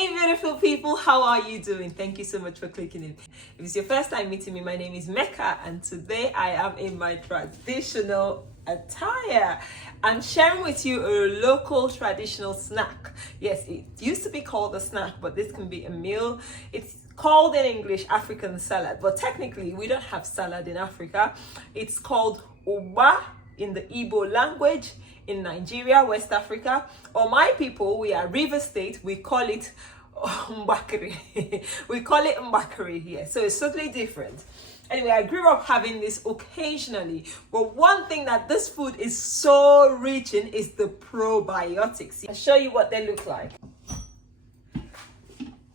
Hey beautiful people, how are you doing? Thank you so much for clicking in. If it's your first time meeting me, my name is Mecca and today I am in my traditional attire. I'm sharing with you a local traditional snack. Yes, it used to be called a snack, but this can be a meal. It's called in English African salad, but technically we don't have salad in Africa. It's called Ugba in the Igbo language in Nigeria, West Africa, or my people, we are River State, we call it Ngbakiri. We call it Ngbakiri here, so it's totally different. Anyway, I grew up having this occasionally, but one thing that this food is so rich in is the probiotics. I'll show you what they look like.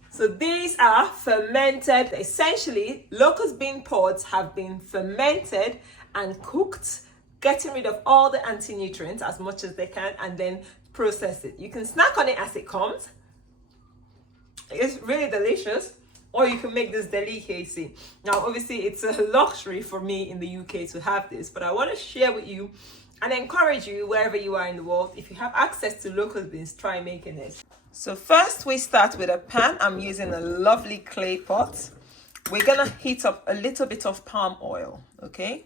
So these are fermented, essentially, locust bean pods have been fermented and cooked, getting rid of all the anti-nutrients as much as they can, and then process it. You can snack on it as it comes. It's really delicious. Or you can make this delicacy. Now, obviously, it's a luxury for me in the UK to have this, but I want to share with you and encourage you wherever you are in the world. If you have access to locust beans, try making it. So first, we start with a pan. I'm using a lovely clay pot. We're going to heat up a little bit of palm oil, okay?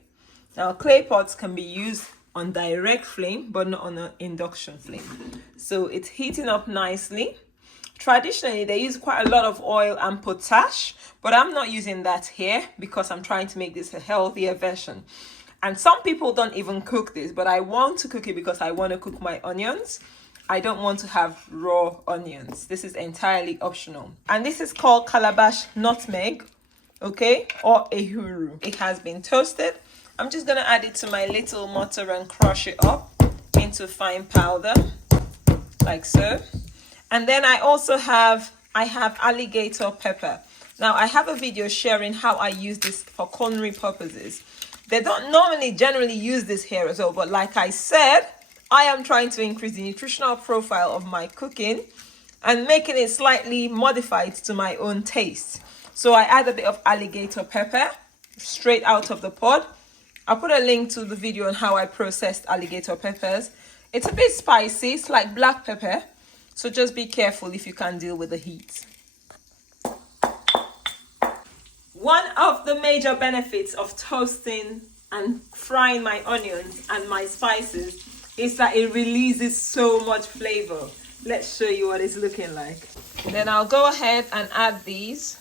Now, clay pots can be used on direct flame, but not on an induction flame. So it's heating up nicely. Traditionally, they use quite a lot of oil and potash, but I'm not using that here because I'm trying to make this a healthier version. And some people don't even cook this, but I want to cook it because I want to cook my onions. I don't want to have raw onions. This is entirely optional. And this is called calabash nutmeg, okay, or ehuru. It has been toasted. I'm just going to add it to my little mortar and crush it up into fine powder, like so. And then I also have alligator pepper. Now, I have a video sharing how I use this for culinary purposes. They don't generally use this here as well, but like I said, I am trying to increase the nutritional profile of my cooking and making it slightly modified to my own taste. So I add a bit of alligator pepper straight out of the pod. I'll put a link to the video on how I processed alligator peppers. It's a bit spicy, it's like black pepper. So just be careful if you can't deal with the heat. One of the major benefits of toasting and frying my onions and my spices is that it releases so much flavor. Let's show you what it's looking like. And then I'll go ahead and add these.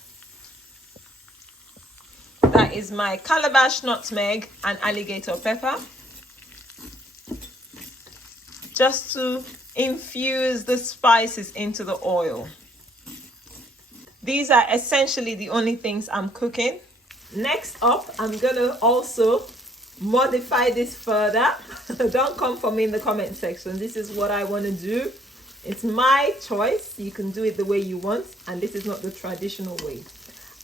That is my calabash nutmeg and alligator pepper. Just to infuse the spices into the oil. These are essentially the only things I'm cooking. Next up, I'm gonna also modify this further. Don't come for me in the comment section. This is what I want to do. It's my choice. You can do it the way you want, and this is not the traditional way.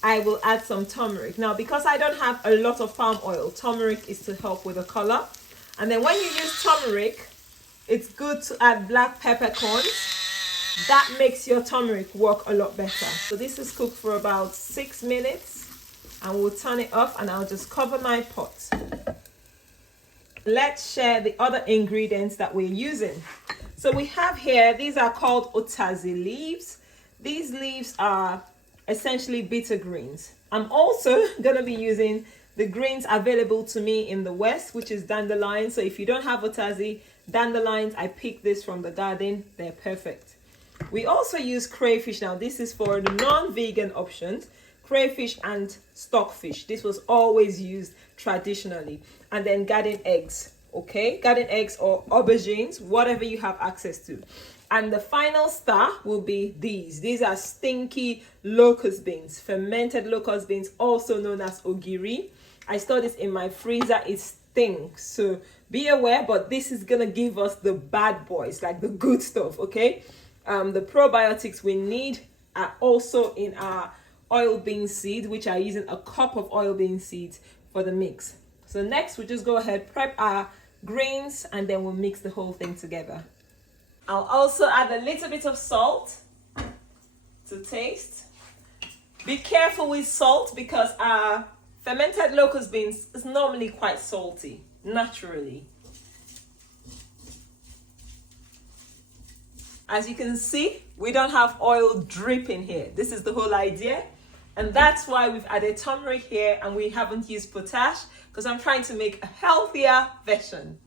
I will add some turmeric. Now, because I don't have a lot of palm oil, turmeric is to help with the color. And then when you use turmeric, it's good to add black peppercorns. That makes your turmeric work a lot better. So this is cooked for about 6 minutes, and we'll turn it off and I'll just cover my pot. Let's share the other ingredients that we're using. So we have here, these are called utazi leaves. These leaves are essentially bitter greens. I'm also going to be using the greens available to me in the West, which is dandelion. So if you don't have utazi, dandelions, I picked this from the garden. They're perfect. We also use crayfish. Now, this is for the non-vegan options. Crayfish and stockfish. This was always used traditionally. And then garden eggs, okay? Garden eggs or aubergines, whatever you have access to. And the final star will be these. These are stinky locust beans, fermented locust beans, also known as ogiri. I store this in my freezer. It stinks. So be aware, but this is going to give us the bad boys, like the good stuff, okay? The probiotics we need are also in our oil bean seed, which are using a cup of oil bean seeds for the mix. So next, we'll just go ahead, prep our greens, and then we'll mix the whole thing together. I'll also add a little bit of salt to taste. Be careful with salt because our fermented locust beans is normally quite salty, naturally. As you can see, we don't have oil dripping here. This is the whole idea. And that's why we've added turmeric here and we haven't used potash, because I'm trying to make a healthier version.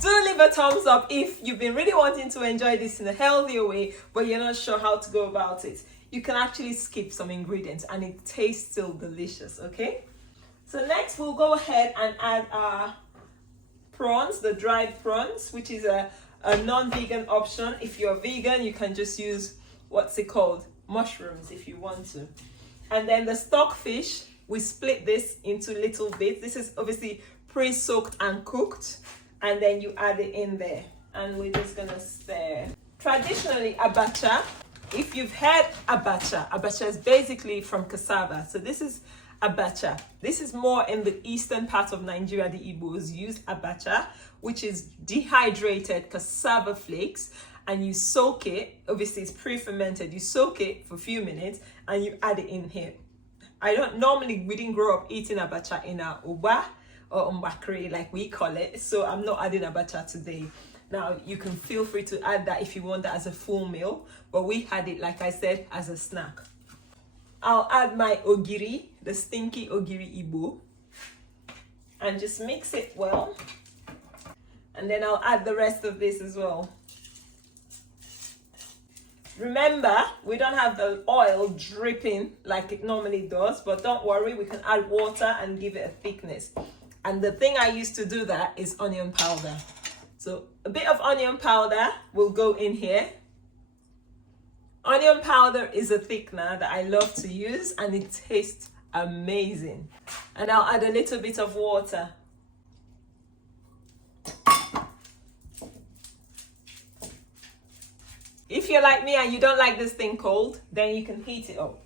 Do leave a thumbs up if you've been really wanting to enjoy this in a healthier way, but you're not sure how to go about it. You can actually skip some ingredients and it tastes still delicious, okay? So next we'll go ahead and add our prawns, the dried prawns, which is a non-vegan option. If you're vegan, you can just use, what's it called? Mushrooms if you want to. And then the stockfish, we split this into little bits. This is obviously pre-soaked and cooked. And then you add it in there. And we're just gonna stir. Traditionally, abacha, if you've had abacha is basically from cassava. So this is abacha. This is more in the eastern part of Nigeria. The Igbos use abacha, which is dehydrated cassava flakes, and you soak it. Obviously it's pre-fermented. You soak it for a few minutes and you add it in here. We didn't grow up eating abacha in our Ugba or Ngbakiri like we call it, so I'm not adding abacha today. Now you can feel free to add that if you want that as a full meal, but we had it, like I said, as a snack. I'll add my ogiri, the stinky ogiri Igbo, and just mix it well. And then I'll add the rest of this as well. Remember, we don't have the oil dripping like it normally does, but don't worry, we can add water and give it a thickness. And the thing I used to do that is onion powder. So a bit of onion powder will go in here. Onion powder is a thickener that I love to use and it tastes amazing. And I'll add a little bit of water. If you're like me and you don't like this thing cold, then you can heat it up.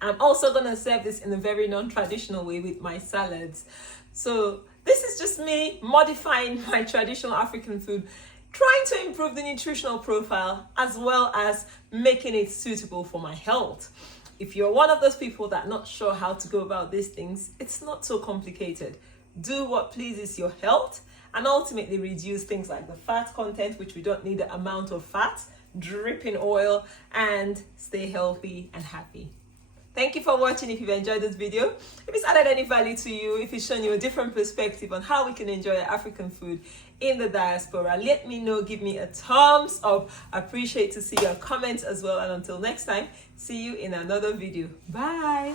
I'm also gonna serve this in a very non-traditional way with my salads. So this is just me modifying my traditional African food, trying to improve the nutritional profile as well as making it suitable for my health. If you're one of those people that are not sure how to go about these things, it's not so complicated. Do what pleases your health and ultimately reduce things like the fat content, which we don't need the amount of fat, dripping oil, and stay healthy and happy. Thank you for watching. If you've enjoyed this video, if it's added any value to you, if it's shown you a different perspective on how we can enjoy African food in the diaspora, let me know. Give me a thumbs up. I appreciate to see your comments as well. And until next time, see you in another video. Bye.